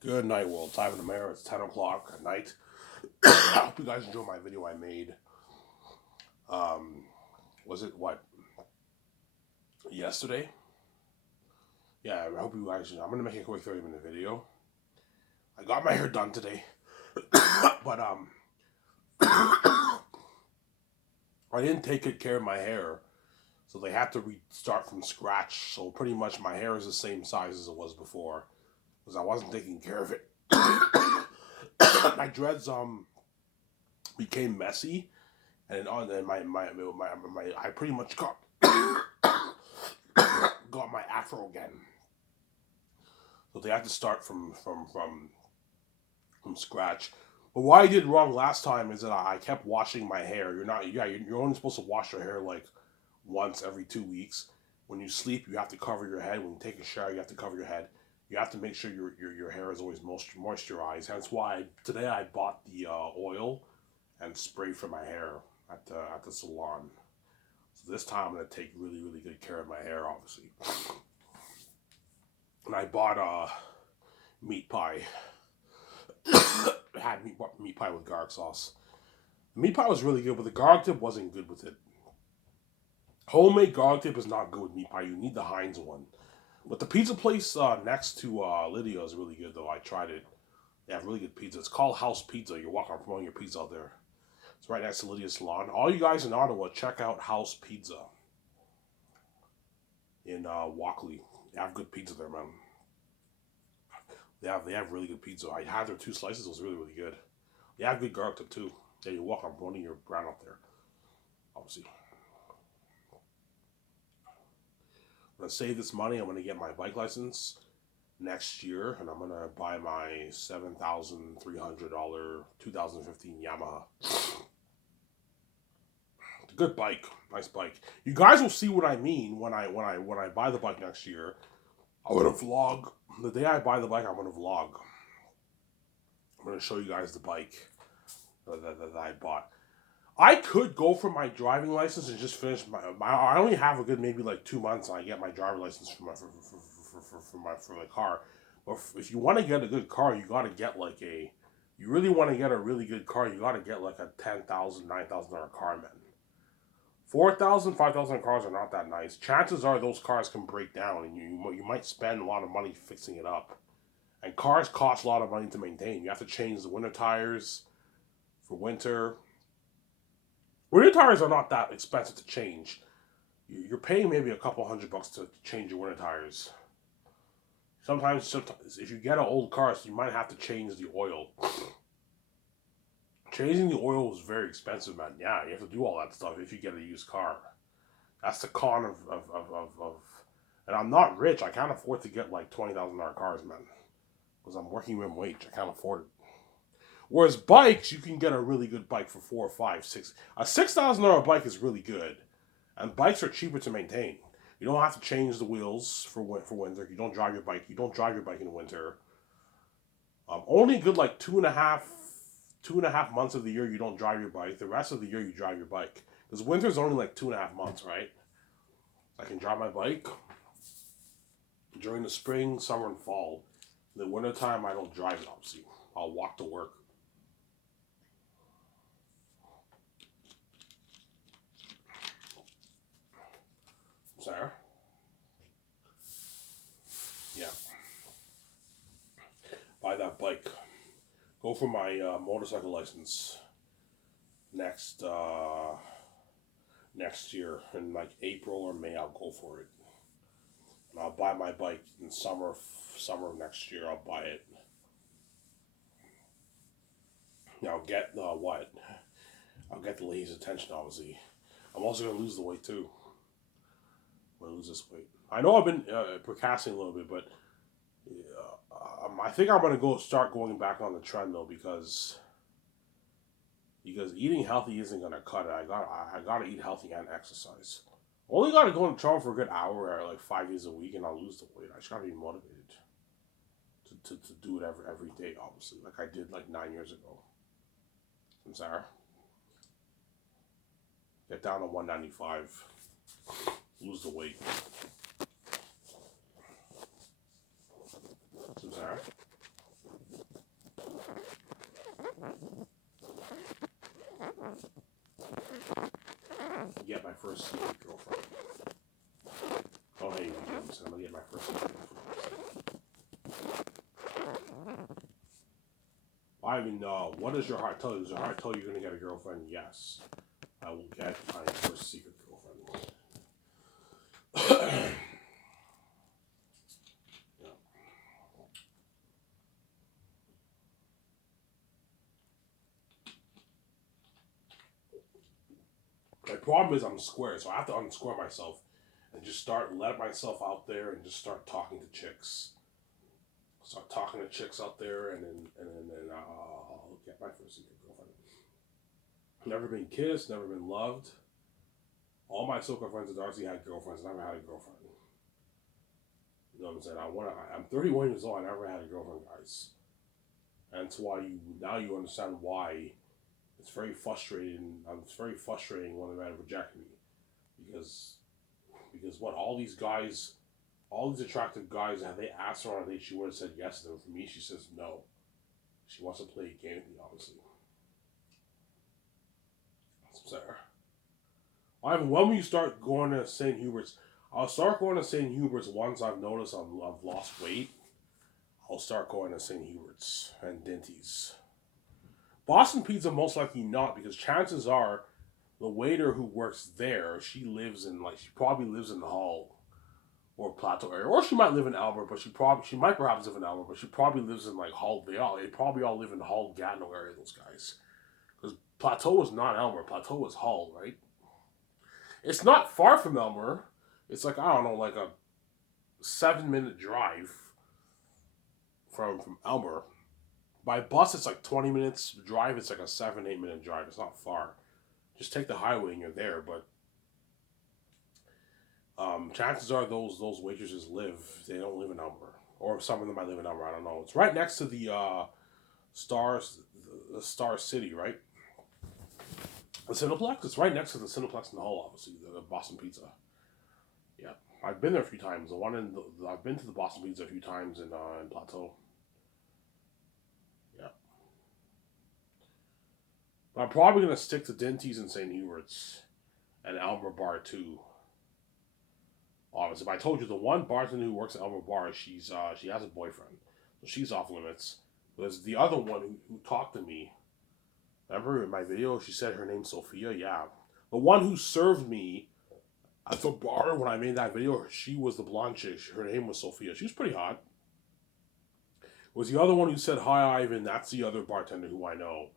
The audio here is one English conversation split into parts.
Good night, world. Time in America. It's 10 o'clock at night. I hope you guys enjoyed my video I made. Um, was it what? Yesterday? Yeah, I hope you guys. I'm gonna make a quick 30-minute video. I got my hair done today, but I didn't take good care of my hair, so they had to restart from scratch. So pretty much my hair is the same size as it was before, because I wasn't taking care of it. My dreads became messy, and then my I pretty much got my afro again. So they had to start from scratch. But what I did wrong last time is that I kept washing my hair. You're only supposed to wash your hair like once every 2 weeks. When you sleep, you have to cover your head. When you take a shower, you have to cover your head. You have to make sure your hair is always moisturized. Hence why today I bought the oil and spray for my hair at the salon. So this time I'm gonna take really good care of my hair, obviously. And I bought meat pie. Had meat pie with garlic sauce. Meat pie was really good, but the garlic dip wasn't good with it. Homemade garlic dip is not good with meat pie. You need the Heinz one. But the pizza place next to Lydia is really good, though. I tried it. They have really good pizza. It's called House Pizza. You're welcome promoting your pizza out there. It's right next to Lydia's salon. All you guys in Ottawa, check out House Pizza in Walkley. They have good pizza there, man. They have really good pizza. I had their two slices. It was really good. They have good garlic dip too. Yeah, you're welcome promoting your brand out there. Obviously. I'm gonna save this money. I'm gonna get my bike license next year, and I'm gonna buy my $7,300 2015 Yamaha. It's a good bike, nice bike. You guys will see what I mean when I buy the bike next year. I'm gonna vlog the day I buy the bike. I'm gonna vlog. I'm gonna show you guys the bike that I bought. I could go for my driving license and just finish I only have a good maybe like 2 months. And I get my driver license for my car. But if you want to get a good car, you got to get like a. You really want to get a really good car, you got to get like a $10,000, $9,000 car, man. 4,000, 5,000 cars are not that nice. Chances are those cars can break down, and you might spend a lot of money fixing it up. And cars cost a lot of money to maintain. You have to change the winter tires for winter. Winter tires are not that expensive to change. You're paying maybe a couple $100 to change your winter tires. Sometimes if you get an old car, so you might have to change the oil. Changing the oil is very expensive, man. Yeah, you have to do all that stuff if you get a used car. That's the con of and I'm not rich. I can't afford to get like $20,000 cars, man. Because I'm working minimum wage. I can't afford it. Whereas bikes, you can get a really good bike for 4 or 5, 6. A $6,000 bike is really good, and bikes are cheaper to maintain. You don't have to change the wheels for winter. You don't drive your bike. You don't drive your bike in winter. Only good like 2.5 months of the year you don't drive your bike. The rest of the year you drive your bike. Because winter's only like 2.5 months, right? I can drive my bike during the spring, summer, and fall. In the wintertime, I don't drive it, obviously. I'll walk to work. Sarah? Yeah. Buy that bike. Go for my motorcycle license next year in like April or May. I'll go for it, and I'll buy my bike in summer of next year. I'll buy it. I'll get what? I'll get the lady's attention. Obviously, I'm also gonna lose the weight too. I'm gonna lose this weight. I know I've been procrastinating a little bit, but I think I'm gonna start going back on the trend though because eating healthy isn't gonna cut it. I gotta eat healthy and exercise. Only gotta go in the gym for a good hour, like 5 days a week, and I'll lose the weight. I just gotta be motivated to do it every day, obviously, like I did like 9 years ago. I'm sorry. Get down to 195, lose the weight. I'm sorry. Get my first secret girlfriend. Oh, hey, James, I'm gonna get my first secret girlfriend. I mean, what does your heart tell you? Does your heart tell you you're gonna get a girlfriend? Yes. I will get my first secret girlfriend. Yeah. My problem is I'm square, so I have to unsquare myself and just start letting myself out there and just start talking to chicks. Start talking to chicks out there, and then I'll get my first secret girlfriend. Never been kissed, never been loved. All my so-called friends at Darcy had girlfriends. I never had a girlfriend. You know what I'm saying? I'm 31 years old. I never had a girlfriend, guys. And that's why you understand why it's very frustrating. It's very frustrating when a man reject me, because what all these attractive guys, have they asked her on a date, she would have said yes to them. For me, she says no. She wants to play a game with me, obviously. That's there. When will you start going to St. Hubert's? I'll start going to St. Hubert's once I've noticed I've lost weight. I'll start going to St. Hubert's and Dinty's. Boston Pizza, most likely not, because chances are the waiter who works there, she probably lives in the Hull or Plateau area, or she might live in Albert, but she might perhaps live in Albert, but she probably lives in like Hull. They probably all live in the Hull Gatineau area. Those guys, because Plateau is not Elmer. Plateau is Hull, right? It's not far from Elmer. It's like, I don't know, like a 7-minute drive from Elmer. By bus, it's like 20 minutes. Drive, it's like a 7-8 minute drive. It's not far. Just take the highway and you're there. But chances are those waitresses they don't live in Elmer. Or some of them might live in Elmer. I don't know. It's right next to the Star City, right? The Cineplex. It's right next to the Cineplex in the Hull, obviously. The Boston Pizza. Yeah, I've been there a few times. I've been to the Boston Pizza a few times in Plateau. Yeah. But I'm probably gonna stick to Dinty's and St. Hubert's and Elmer Bar too. Obviously, but I told you the one bartender who works at Elmer Bar, she has a boyfriend, so she's off limits. There's the other one who talked to me. Remember in my video, she said her name's Sophia. Yeah, the one who served me at the bar when I made that video, she was the blonde chick. Her name was Sophia. She was pretty hot. It was the other one who said hi, Ivan? That's the other bartender who I know,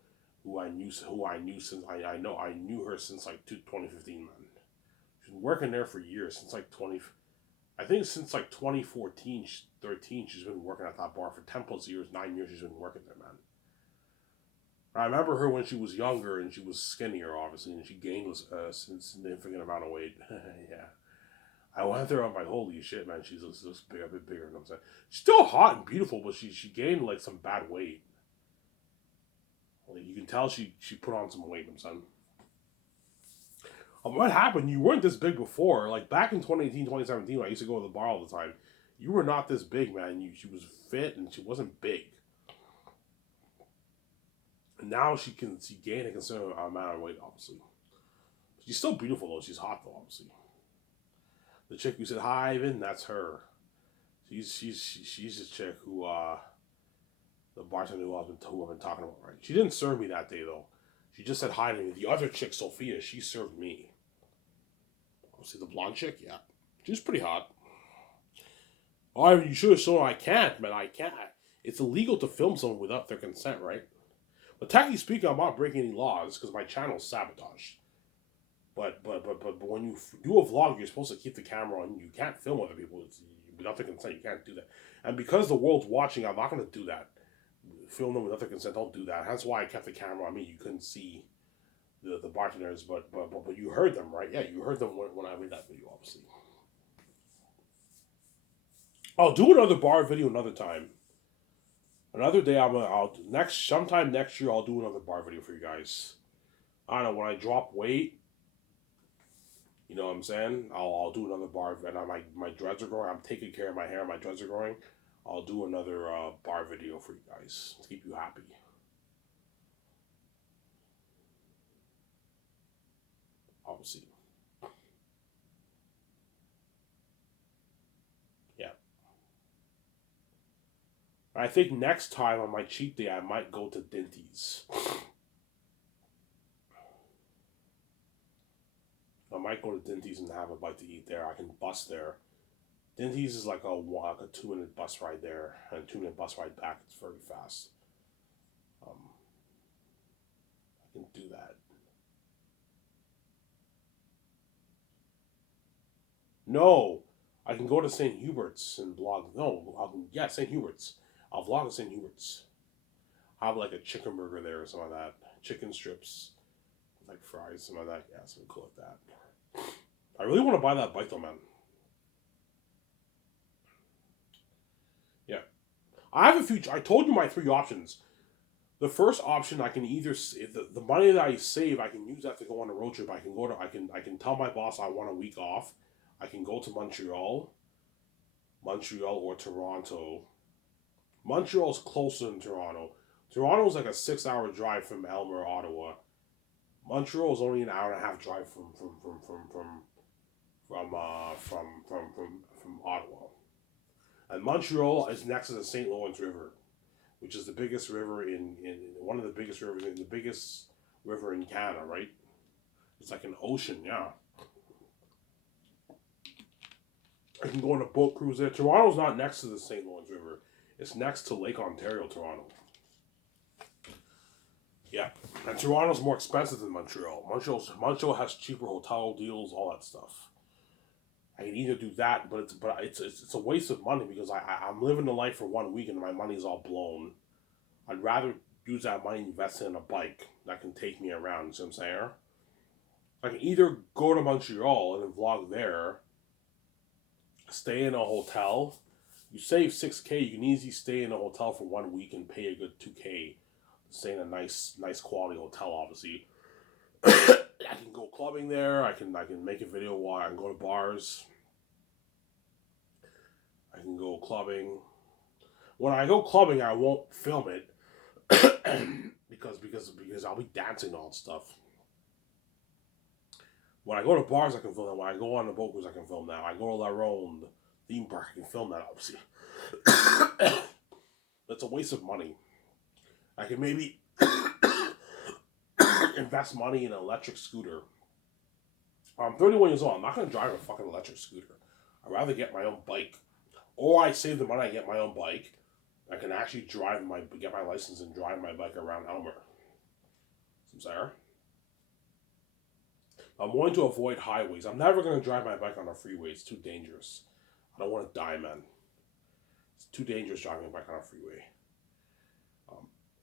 who I knew since I knew her since like 2015, man. She's been working there for years, since like I think since like 2014, 13. She's been working at that bar for 10+ years, 9 years. She's been working there, man. I remember her when she was younger and she was skinnier, obviously, and she gained a significant amount of weight. Yeah. I went there, I'm like, holy shit, man, she's just big, a bit bigger. And I'm saying, she's still hot and beautiful, but she gained like some bad weight. Like, you can tell she put on some weight. I'm saying, what happened? You weren't this big before. Like back in 2018, 2017, when I used to go to the bar all the time, you were not this big, man. She was fit and she wasn't big. And now she gained a considerable amount of weight, obviously. She's still beautiful though. She's hot though, obviously. The chick who said hi, Ivan, that's her. She's the chick who the bartender who I've been talking about, right? She didn't serve me that day though. She just said hi to me. The other chick, Sophia, she served me. See the blonde chick? Yeah. She's pretty hot. Oh, you should have shown I can't, man. I can't. It's illegal to film someone without their consent, right? But technically speaking, I'm not breaking any laws because my channel's sabotaged. But when you do a vlog, you're supposed to keep the camera on. You can't film other people without their consent. You can't do that. And because the world's watching, I'm not going to do that. Film them without their consent. Don't do that. That's why I kept the camera on me. You couldn't see the bartenders, but you heard them, right? Yeah, you heard them when I made that video, obviously. I'll do another bar video another time. Another day, sometime next year, I'll do another bar video for you guys. I don't know, when I drop weight, you know what I'm saying? I'll do another bar, and my dreads are growing. I'm taking care of my hair. My dreads are growing. I'll do another bar video for you guys to keep you happy. I think next time on my cheat day, I might go to Dinty's. I might go to Dinty's and have a bite to eat there. I can bus there. Dinty's is like a 2-minute bus ride there and a 2-minute bus ride back. It's very fast. I can do that. No, I can go to St. Hubert's and vlog. No, yeah, St. Hubert's. I'll vlog at St. Hubert's. I'll have like a chicken burger there or something like that. Chicken strips, like fries, something like that. Yeah, something cool like that. I really want to buy that bike though, man. Yeah. I have a few. I told you my 3 options. The first option, I can either the money that I save, I can use that to go on a road trip. I can tell my boss I want a week off. I can go to Montreal or Toronto. Montreal's closer than Toronto. Toronto's like a 6-hour drive from Elmer, Ottawa. Montreal is only an hour and a half drive from Ottawa. And Montreal is next to the St. Lawrence River, which is the biggest river in one of the biggest rivers, the biggest river in Canada, right? It's like an ocean, yeah. I can go on a boat cruise there. Toronto's not next to the St. Lawrence River. It's next to Lake Ontario, Toronto. Yeah. And Toronto's more expensive than Montreal. Montreal has cheaper hotel deals, all that stuff. I can either do that, but it's a waste of money because I'm living the life for 1 week and my money's all blown. I'd rather use that money and invest it in a bike that can take me around, you see what I'm saying? I can either go to Montreal and then vlog there, stay in a hotel. You save $6K, you can easily stay in a hotel for 1 week and pay a good $2K. Stay in a nice quality hotel, obviously. I can go clubbing there. I can make a video while I can go to bars. I can go clubbing. When I go clubbing, I won't film it because I'll be dancing and all that stuff. When I go to bars, I can film that. When I go on the boat cruise, I can film that. When I go to La Ronde theme park, I can film that, obviously. That's a waste of money. I can maybe invest money in an electric scooter. I'm 31 years old. I'm not going to drive a fucking electric scooter. I'd rather get my own bike. Or I save the money, I get my own bike. I can actually get my license and drive my bike around Elmer. I'm sorry. I'm going to avoid highways. I'm never going to drive my bike on a freeway. It's too dangerous. I don't want to die, man. It's too dangerous driving a bike on a freeway.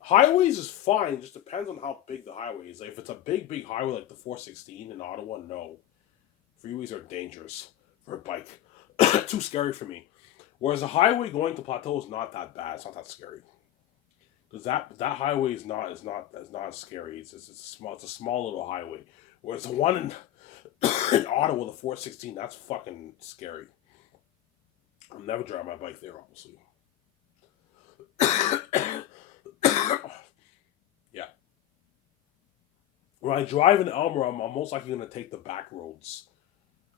Highways is fine. It just depends on how big the highway is. Like if it's a big highway like the 416 in Ottawa, no. Freeways are dangerous for a bike. Too scary for me. Whereas a highway going to Plateau is not that bad. It's not that scary. Because that highway is not as scary. It's a small little highway. Whereas the one in Ottawa, the 416, that's fucking scary. I'll never drive my bike there, obviously. Yeah. When I drive in Elmer, I'm most likely going to take the back roads.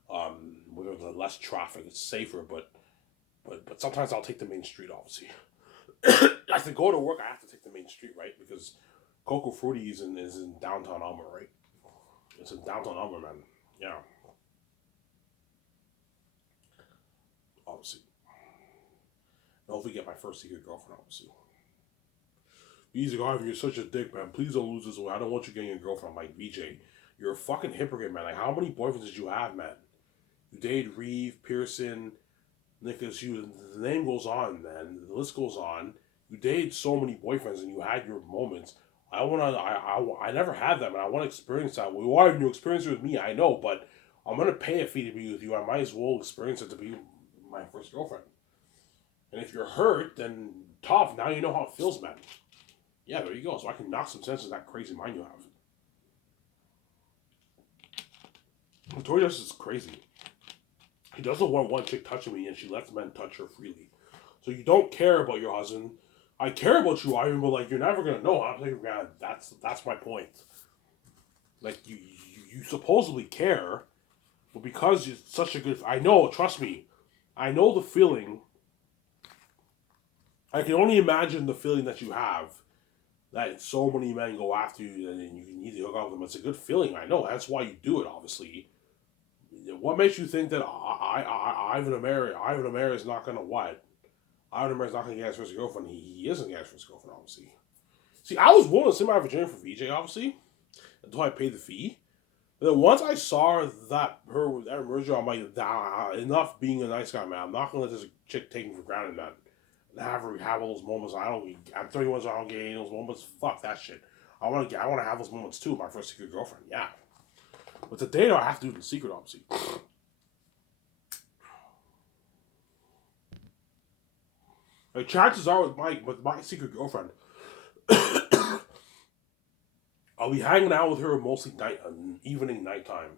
Where there's less traffic, it's safer, but sometimes I'll take the main street, obviously. I have to go to work, I have to take the main street, right? Because Coco Frutti is in downtown Elmer, right? It's in downtown Elmer, man. Yeah. Obviously. And hopefully get my first secret girlfriend, obviously. Easy, Harvey, you're such a dick, man. Please don't lose this way. I don't want you getting a girlfriend. I'm like, VJ, you're a fucking hypocrite, man. Like, how many boyfriends did you have, man? You dated Reeve, Pearson, Nicholas Hughes. The name goes on, man. The list goes on. You dated so many boyfriends and you had your moments. I never had that, man. I want to experience that. Well, why didn't you experience it with me? I know, but I'm going to pay a fee to be with you. I might as well experience it to be my first girlfriend. And if you're hurt, then tough. Now you know how it feels, man. Yeah, there you go. So I can knock some sense of that crazy mind you have. Tori Justice is crazy. He doesn't want one chick touching me, and she lets men touch her freely. So you don't care about your husband. I care about you, Ivan, but like you're never gonna know. I'm like, man, that's my point. Like you supposedly care, but because you're such a good, I know. Trust me, I know the feeling I can only imagine the feeling that you have that so many men go after you and then you need to hook up with them. It's a good feeling. I know. That's why you do it, obviously. What makes you think that Ivan Amir is not going to what? Ivan Amir is not going to get his first girlfriend. He isn't getting his first girlfriend, obviously. See, I was willing to send my Virginia for VJ, obviously, until I paid the fee. But then once I saw that her with Aaron Merger, I'm like, nah, enough being a nice guy, man. I'm not going to let this chick take me for granted, man. And have her have all those moments. I'm 31, so I don't get any of those moments. Fuck that shit. I want to have those moments too. My first secret girlfriend, yeah. But today, though, I have to do it in secret, obviously. Like, chances are with my secret girlfriend, I'll be hanging out with her mostly evening, nighttime,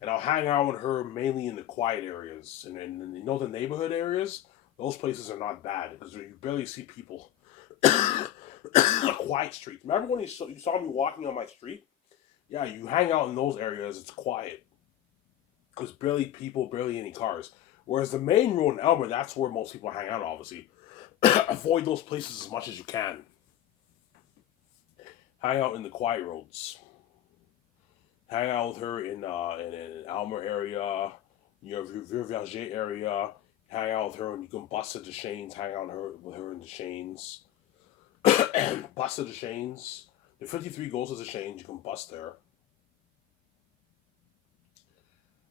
and I'll hang out with her mainly in the quiet areas and you know the neighborhood areas. Those places are not bad because you barely see people. Quiet streets. Remember when you saw me walking on my street? Yeah, you hang out in those areas. It's quiet. There's barely people, barely any cars. Whereas the main road in Elmer, that's where most people hang out. Obviously, avoid those places as much as you can. Hang out in the quiet roads. Hang out with her in Elmer area, Vieux Verger area. Hang out with her, and you can bust at the Shanes. Hang out with her in the Shanes. Bust at the Shanes. The 53 goes to the Shanes. You can bust there.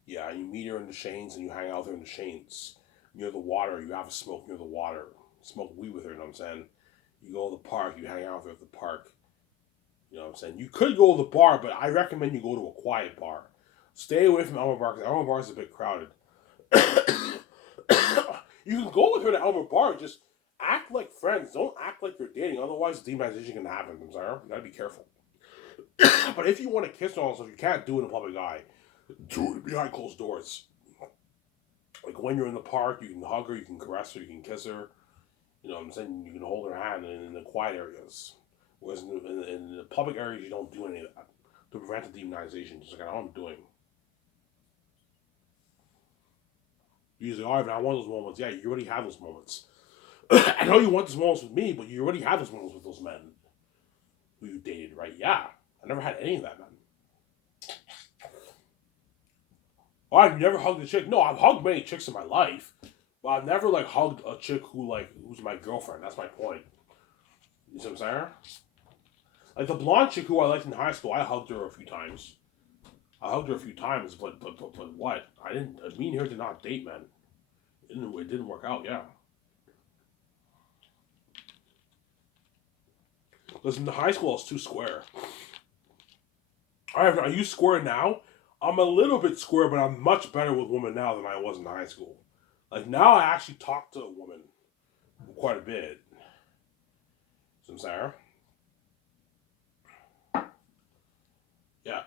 Yeah, you meet her in the Shanes and you hang out with her in the Shanes. Near the water, you have a smoke near the water. Smoke weed with her, you know what I'm saying? You go to the park, you hang out with her at the park. You know what I'm saying? You could go to the bar, but I recommend you go to a quiet bar. Stay away from Elmer Bar, because Elmer Bar is a bit crowded. You can go with her to Elmer Bar, just act like friends. Don't act like you're dating, otherwise demonization can happen. I'm sorry, you gotta be careful. But if you want to kiss her and stuff, you can't do it in a public eye. Do it behind closed doors. Like when you're in the park, you can hug her, you can caress her, you can kiss her. You know what I'm saying? You can hold her hand in the quiet areas. Whereas in the public areas, you don't do any of that to prevent the demonization. Just like I'm doing. Usually, oh, I want those moments. Yeah, you already have those moments. I know you want those moments with me, but you already have those moments with those men who you dated, right? Yeah. I never had any of that, man. Oh, I've never hugged a chick. No, I've hugged many chicks in my life, but I've never like hugged a chick who's my girlfriend. That's my point. You see what I'm saying? Like the blonde chick who I liked in high school, I hugged her a few times. I hugged her a few times, but what? I didn't. Me and her did not date, man. It didn't work out. Yeah. Listen, in high school I was too square. Are you square now? I'm a little bit square, but I'm much better with women now than I was in high school. Like now, I actually talk to a woman quite a bit. See what I'm saying? Yeah.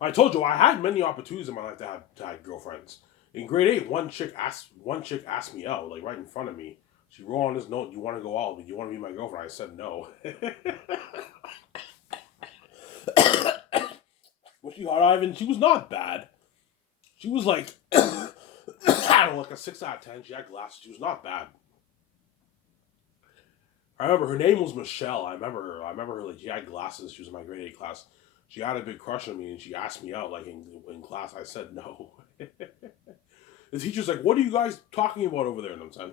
I told you I had many opportunities in my life to have girlfriends. In grade 8, one chick asked me out, like right in front of me. She wrote on this note, "You want to go out? Do you want to be my girlfriend?" I said no. But she got Ivan. She was not bad. She was like, I don't know, like a 6 out of 10. She had glasses. She was not bad. I remember her name was Michelle. I remember her. I remember her like she had glasses. She was in my grade 8 class. She had a big crush on me, and she asked me out like in class. I said no. The teacher's like, "What are you guys talking about over there?" And I'm saying,